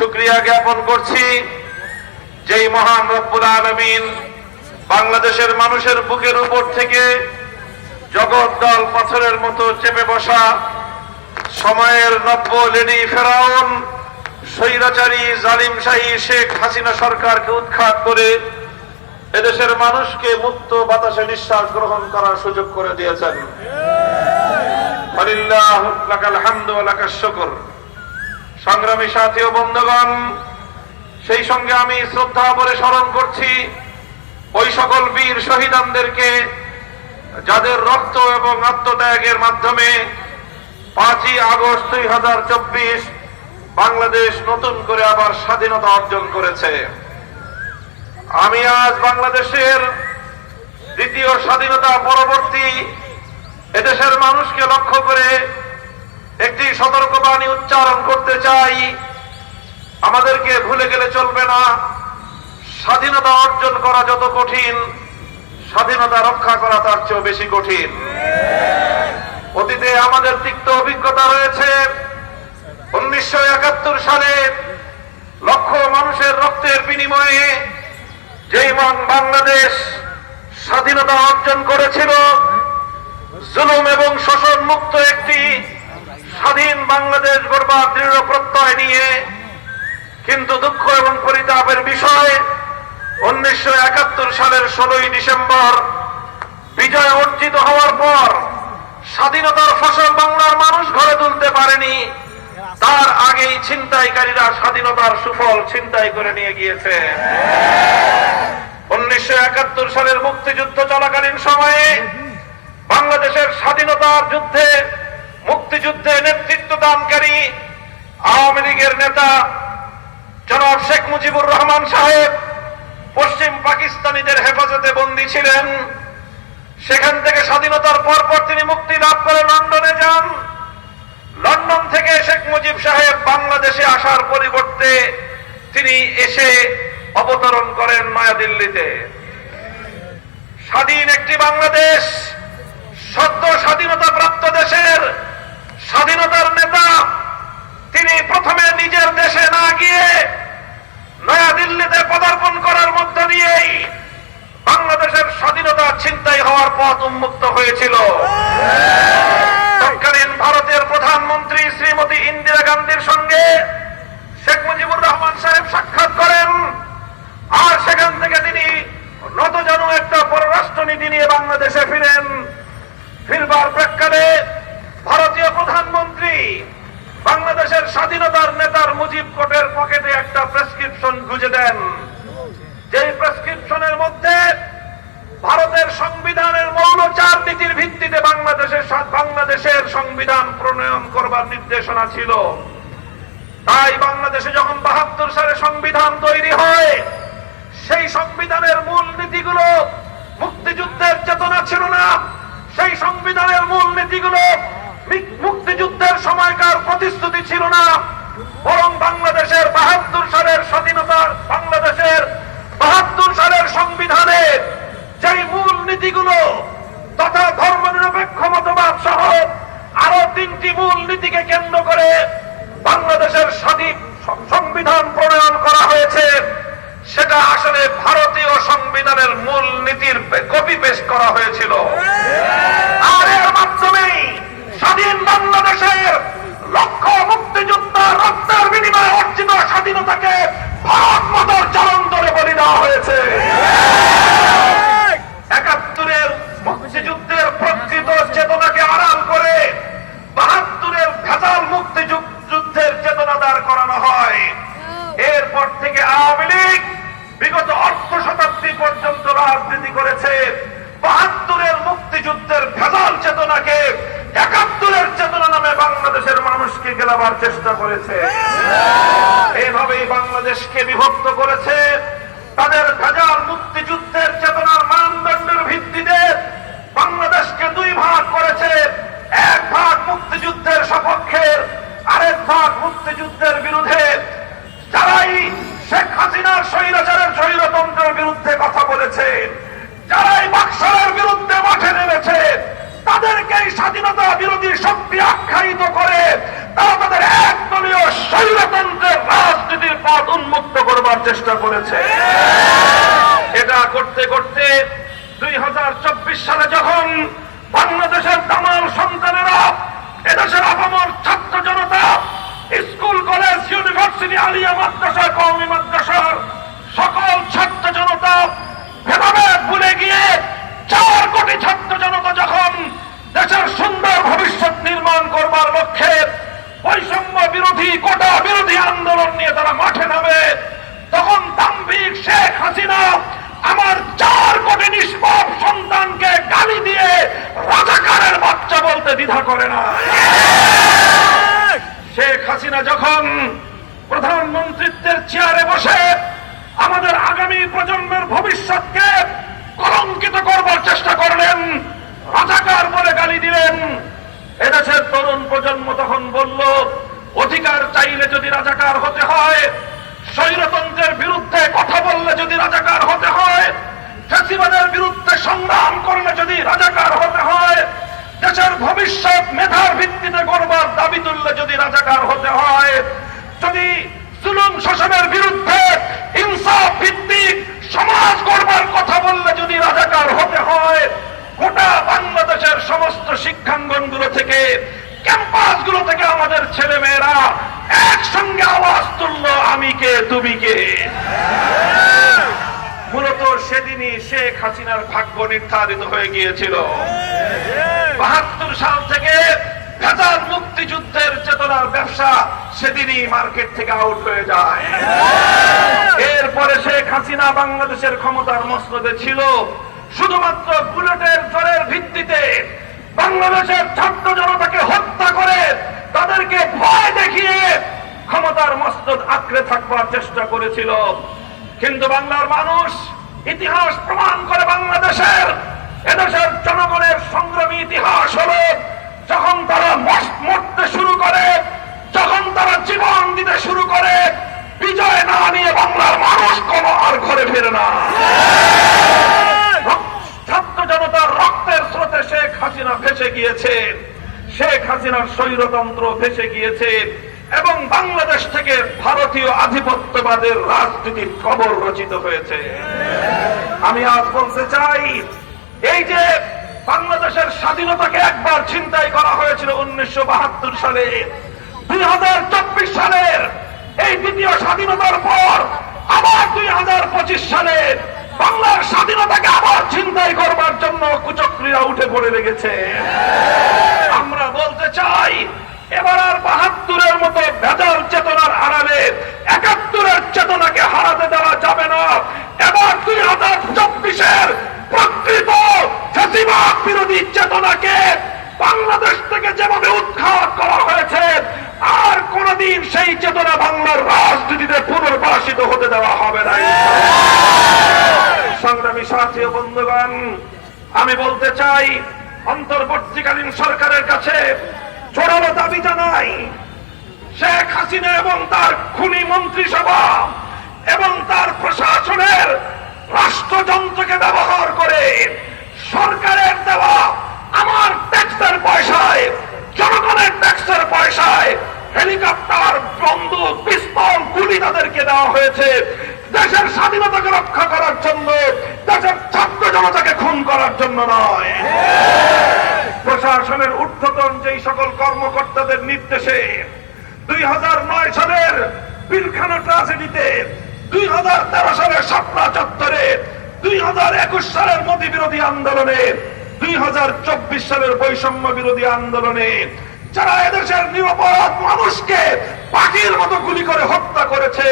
শুক্রিয়া জ্ঞাপন করছি যেই মহান রব্বুল আলমিন বাংলাদেশের মানুষের বুকের উপর থেকে জগৎ দল পাথরের মতো চেপে বসা সময়ের নব্য লেডি ফেরাউন, স্বৈরাচারী জালিম শাহী শেখ হাসিনা সরকারকে উৎখাত করে এদেশের মানুষকে মুক্ত বাতাসে নিঃশ্বাস গ্রহণ করার সুযোগ করে দিয়েছেন ফালিল্লাহু লাকাল হামদু শুকর। সংগ্রামী সাথী ও বন্ধুগণ, সেই সঙ্গে আমি শ্রদ্ধা ভরে স্মরণ করছি ওই সকল বীর শহীদানদেরকে যাদের রক্ত এবং আত্মত্যাগের মাধ্যমে পাঁচই আগস্ট দুই হাজার চব্বিশ বাংলাদেশ নতুন করে আবার স্বাধীনতা অর্জন করেছে। আমি আজ বাংলাদেশের দ্বিতীয় স্বাধীনতা পরবর্তী এদেশের মানুষকে লক্ষ্য করে একটি সতর্কবাণী উচ্চারণ করতে চাই। আমাদেরকে ভুলে গেলে চলবে না। স্বাধীনতা অর্জন করা যত কঠিন, স্বাধীনতা রক্ষা করা তার চেয়েও বেশি কঠিন। অতীতে আমাদের তিক্ত অভিজ্ঞতা রয়েছে। উনিশশো একাত্তর সালে লক্ষ মানুষের রক্তের বিনিময়ে যেই মন বাংলাদেশ স্বাধীনতা অর্জন করেছিল, জুলুম এবং শোষণ মুক্ত একটি স্বাধীন বাংলাদেশ গড়বার দৃঢ় প্রত্যয় নিয়ে, কিন্তু দুঃখ এবং পরিতাপের বিষয়, উনিশশো একাত্তর সালের ষোলোই ডিসেম্বর, বিজয় অর্জিত হওয়ার পর স্বাধীনতার ফসল বাংলার মানুষ ঘরে তুলতে পারেনি। তার আগেই ছিনতাইকারীরা স্বাধীনতার সুফল ছিনতাই করে নিয়ে গিয়েছে। উনিশশো একাত্তর সালের মুক্তিযুদ্ধ চলাকালীন সময়ে বাংলাদেশের স্বাধীনতার যুদ্ধে মুক্তিযুদ্ধে নেতৃত্ব দানকারী আওয়ামী লীগের নেতা জনাব শেখ মুজিবুর রহমান সাহেব পশ্চিম পাকিস্তানিদের হেফাজতে বন্দী ছিলেন। সেখান থেকে স্বাধীনতার পরপর তিনি মুক্তি লাভ করে লন্ডনে যান। লন্ডন থেকে শেখ মুজিব সাহেব বাংলাদেশে আসার পরিবর্তে তিনি এসে অবতরণ করেন নয়াদিল্লিতে। স্বাধীন একটি বাংলাদেশ, সদ্য স্বাধীনতা প্রাপ্ত দেশের স্বাধীনতার নেতা তিনি প্রথমে নিজের দেশে না গিয়ে নয়াদিল্লিতে পদার্পণ করার মধ্য দিয়েই বাংলাদেশের স্বাধীনতা ছিনতাই হওয়ার পথ উন্মুক্ত হয়েছিল। তৎকালীন ভারতের প্রধানমন্ত্রী শ্রীমতী ইন্দিরা গান্ধীর সঙ্গে শেখ মুজিবুর রহমান সাহেব সাক্ষাৎ করেন আর সেখান থেকে তিনি নতজানু একটা পররাষ্ট্র নীতি নিয়ে বাংলাদেশে ফিরেন ফিরবার প্রেক্ষালে ভারতীয় প্রধানমন্ত্রী বাংলাদেশের স্বাধীনতার নেতার মুজিব কোটের পকেটে একটা গুজে দেন যেই প্রেসক্রিপশনের মধ্যে ভারতের সংবিধানের মৌল চার নীতির ভিত্তিতে বাংলাদেশের বাংলাদেশের সংবিধান প্রণয়ন করবার নির্দেশনা ছিল। তাই বাংলাদেশে যখন বাহাত্তর সালে সংবিধান তৈরি হয়, সেই সংবিধানের মূল নীতিগুলো মুক্তিযুদ্ধের চেতনা ছিল না। সেই সংবিধানের মূল নীতিগুলো মুক্তিযুদ্ধের সময়কার প্রতিশ্রুতি ছিল না। বরং বাংলাদেশের বাহাত্তর সালের স্বাধীনতার বাংলাদেশের বাহাত্তর সালের সংবিধানের যেই মূল নীতিগুলো তথা ধর্মনিরপেক্ষ মতবাদ সহ আরও তিনটি মূল নীতিকে কেন্দ্র করে বাংলাদেশের স্বাধীন সংবিধান প্রণয়ন করা হয়েছে, সেটা আসলে ভারতীয় সংবিধানের মূল নীতির কপি পেস্ট করা হয়েছিল। এরপর থেকে আওয়ামী লীগ বিগত অর্ধ শতাব্দী পর্যন্ত রাজনীতি করেছে। বাহাত্তরের মুক্তিযুদ্ধের ভেজাল চেতনাকে একাত্তরের চেতনা নামে বাংলাদেশের মানুষকে গেলাবার চেষ্টা করেছে। এইভাবেই বাংলাদেশকে বিভক্ত করেছে। তাদের ভেজাল মুক্তিযুদ্ধের চেতনার মানদণ্ডের ভিত্তিতে বাংলাদেশকে দুই ভাগ করেছে এক ভাগ মুক্তিযুদ্ধের সপক্ষের আরেক ভাগ মুক্তিযুদ্ধের বিরুদ্ধে যারাই শেখ হাসিনার স্বৈরাচারের স্বৈরতন্ত্রের বিরুদ্ধে কথা বলেছে যারাই বাক্সারের বিরুদ্ধে মাঠে নেমেছে তাদেরকেই স্বাধীনতা বিরোধী শক্তি আখ্যায়িত করে তারা তাদের একদলীয় স্বৈরতন্ত্রের রাজনীতির উন্মুক্ত করবার চেষ্টা করেছে এটা করতে করতে দুই হাজার চব্বিশ সালে যখন বাংলাদেশের তামাম সন্তানেরা এদেশের আপামর ছাত্র জনতা, স্কুল, কলেজ, ইউনিভার্সিটি, আলিয়া মাদ্রাসা, কওমি মাদ্রাসার সকল ছাত্র জনতা ভেদাভেদ ভুলে গিয়ে চার কোটি ছাত্র জনতা যখন দেশের সুন্দর ভবিষ্যৎ নির্মাণ করবার লক্ষ্যে বৈষম্য বিরোধী, কোটা বিরোধী আন্দোলন নিয়ে তারা মাঠে নামে। শেখ হাসিনা আমার চার কোটি নিষ্পাপ সন্তানকে গালি দিয়ে রাজাকারের বাচ্চা বলতে দ্বিধা করে না। শেখ হাসিনা যখন প্রধানমন্ত্রীত্বের চেয়ারে বসে আমাদের আগামী প্রজন্মের ভবিষ্যৎকে কলঙ্কিত করবার চেষ্টা করলেন, রাজাকার বলে গালি দিলেন। এদেশের তরুণ প্রজন্ম তখন বলল, অধিকার চাইলে যদি রাজাকার হতে হয় স্বৈরতন্ত্রের বিরুদ্ধে কথা বললে যদি রাজাকার হতে হয় ফ্যাসিবাদের বিরুদ্ধে সংগ্রাম করলে যদি রাজাকার হতে হয়, দেশের ভবিষ্যৎ মেধার ভিত্তিতে করবার দাবি তুললে যদি রাজাকার হতে হয়, যদি জুলুম শোষণের বিরুদ্ধে ইনসাফ ভিত্তিক সমাজ গড়বার কথা বললে যদি রাজাকার হতে হয়, গোটা বাংলাদেশের সমস্ত শিক্ষাঙ্গনগুলো থেকে, ক্যাম্পাসগুলো থেকে আমাদের ছেলে মেয়েরা একসঙ্গে আওয়াজ তুললো, আমি কে? তুমি কে? মূলত সেদিনই শেখ হাসিনার ভাগ্য নির্ধারিত হয়ে গিয়েছিল। বাহাত্তর সাল থেকে ভেজাল মুক্তিযুদ্ধের চেতনার ব্যবসা সেদিনই মার্কেট থেকে আউট হয়ে যায়। এরপরে শেখ হাসিনা বাংলাদেশের ক্ষমতার মসনদে ছিল। শুধুমাত্র বুলেটের জোরের ভিত্তিতে বাংলাদেশের ছাত্র জনতাকে হত্যা করে তাদেরকে ভয় দেখিয়ে ক্ষমতার মসনদ আঁকড়ে থাকবার চেষ্টা করেছিল। কিন্তু বাংলার মানুষ ইতিহাস প্রমাণ করে বাংলাদেশের, এদেশের জনগণের সংগ্রামী ইতিহাস হলো, যখন তারা মরতে শুরু করে, যখন তারা জীবন দিতে শুরু করে, বিজয় না নিয়ে বাংলার মানুষ কোনো আর ঘরে ফেরে না। ছাত্র জনতার রক্তের স্রোতে শেখ হাসিনা ভেসে গিয়েছে শেখ হাসিনার স্বৈরতন্ত্র ভেসে গিয়েছে এবং বাংলাদেশ থেকে ভারতীয় আধিপত্যবাদের রাজনীতির কবর রচিত হয়েছে। আমি আজ বলতে চাই, এই যে বাংলাদেশের স্বাধীনতাকে একবার ছিনতাই করা হয়েছিল উনিশশো বাহাত্তর সালে, দুই হাজার চব্বিশ সালের এই দ্বিতীয় স্বাধীনতার পর আবার দুই হাজার পঁচিশ সালে বাংলার স্বাধীনতাকে আবার ছিনতাই করবার জন্য কুচক্রীরা উঠে পড়ে লেগেছে। আমরা বলতে চাই, এবার আর বাহাত্তরের মতো ভেজাল চেতনার আড়ালে একাত্তরের চেতনাকে হারাতে দেওয়া যাবে না। এবার দুই হাজার চব্বিশের প্রকৃত বিরোধী চেতনাকে বাংলাদেশ থেকে যেভাবে উৎখাত কোনদিন সেই চেতনা বাংলার রাজনীতিতে পুনর্বাসিত হতে দেওয়া হবে না। সংগ্রামী সাথী বন্ধুগণ, আমি বলতে চাই, অন্তর্বর্তীকালীন সরকারের কাছে জোরালো দাবি জানাই, শেখ হাসিনা এবং তার খুনি মন্ত্রিসভা এবং তার প্রশাসনের রাষ্ট্রযন্ত্রকে ব্যবহার করে সরকারের দেওয়া আমার ট্যাক্সের পয়সায়, জনগণের ট্যাক্সের পয়সায় হেলিকপ্টার পিস্তল গুলি তাদেরকে দেওয়া হয়েছে। দেশের স্বাধীনতাকে রক্ষা করার জন্য, দেশের ছাত্র জনতাকে খুন করার জন্য নয়। প্রশাসনের ঊর্ধ্বতন যেই সকল কর্মকর্তাদের নির্দেশে দুই হাজার নয় সালের পিলখানা ট্রাজেডিতে দুই হাজার তেরো সালের শাপলা চত্বরে, দুই হাজার একুশ সালের মোদী বিরোধী আন্দোলনে, দুই হাজার চব্বিশ সালের বৈষম্য বিরোধী আন্দোলনে যারা এদেশের নিরপরাধ মানুষকে পাখির মতো গুলি করে হত্যা করেছে,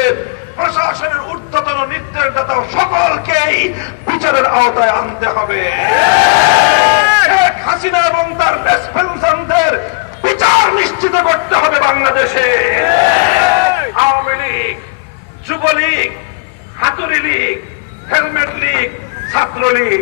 প্রশাসনের ঊর্ধ্বতন নির্দেশদাতা সকলকেই বিচারের আওতায় আনতে হবে। শেখ হাসিনা এবং তার বিচার নিশ্চিত করতে হবে বাংলাদেশে। আওয়ামী লীগ, যুবলীগ হাতুরি লীগ, হেলমেট লীগ, ছাত্রলীগ।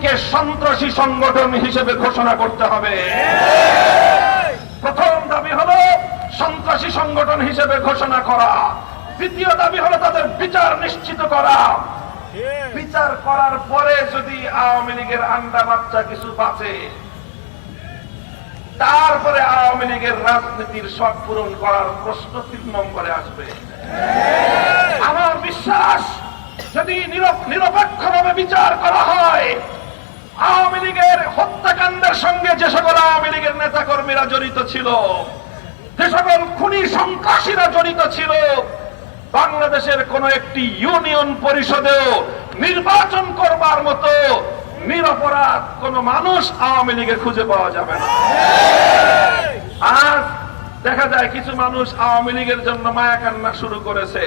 লীগকে সন্ত্রাসী সংগঠন হিসেবে ঘোষণা করতে হবে। প্রথম দাবি হলো সন্ত্রাসী সংগঠন হিসেবে ঘোষণা করা। দ্বিতীয় দাবি হলো তাদের বিচার নিশ্চিত করা। বিচার করার পরে যদি আওয়ামী লীগের আন্ডা বাচ্চা কিছু বাঁচে, তারপরে আওয়ামী লীগের রাজনীতির সব পূরণ করার প্রশ্ন তিন নম্বরে আসবে। আমার বিশ্বাস, যদি নিরপেক্ষ ভাবে বিচার করা হয় আওয়ামী লীগের হত্যাকাণ্ডের সঙ্গে যে সকল আওয়ামী লীগের নেতা কর্মীরা জড়িত ছিল, যে সকল খুনি সন্ত্রাসীরা জড়িত ছিল, বাংলাদেশের কোন একটি ইউনিয়ন পরিষদেও নির্বাচন করবার মতো নিরপরাধ কোন মানুষ আওয়ামী লীগে খুঁজে পাওয়া যাবে না। আজ দেখা যায় কিছু মানুষ আওয়ামী লীগের জন্য মায়া কান্না শুরু করেছে।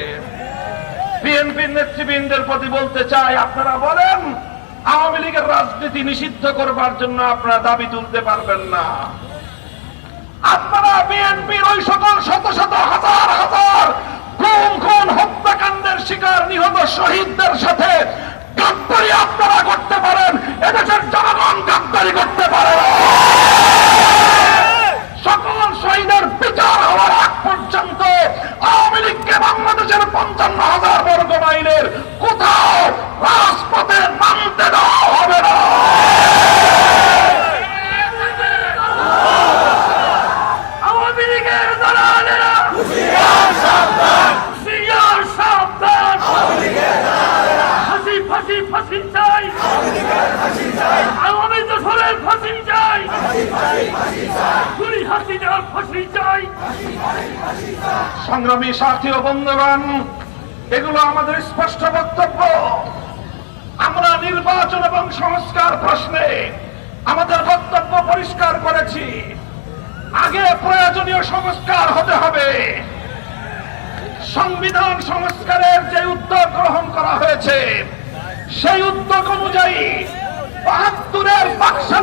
বিএনপির নেতৃবৃন্দের প্রতি বলতে চাই, আপনারা বলেন আওয়ামী লীগের রাজনীতি নিষিদ্ধ করবার জন্য আপনারা দাবি তুলতে পারবেন না। আপনারা বিএনপির ওই সকল শত শত হাজার হাজার খুন খুন হত্যাকাণ্ডের শিকার নিহত শহীদদের সাথে গাদ্দারি আপনারা করতে পারেন এদেশের জনগণ গাদ্দারি করতে পারে না। সকল শহীদের বিচার হওয়ার আগ পর্যন্ত আওয়ামী লীগকে বাংলাদেশের পঞ্চান্ন হাজার বর্গ মাইলের কোথাও রাজপথে নামতে দেওয়া হবে না আওয়ামী লীগের দালালেরা হুঁশিয়ার সাবধান ফাঁসি ফাঁসি ফাঁসি চাই আওয়ামী দোসরের ফাঁসি চাই খুনি হাসিনার ফাঁসি চাই সংগ্রামী সাথী ও বন্ধুগণ, এগুলো আমাদের স্পষ্ট বক্তব্য। আমরা নির্বাচন এবং সংস্কার প্রশ্নে আমাদের বক্তব্য পরিষ্কার করেছি। আগে প্রয়োজনীয় সংস্কার হতে হবে। সংবিধান সংস্কারের যে উদ্যোগ গ্রহণ করা হয়েছে, সেই উদ্যোগ অনুযায়ী বাহাত্তরের বাকশালী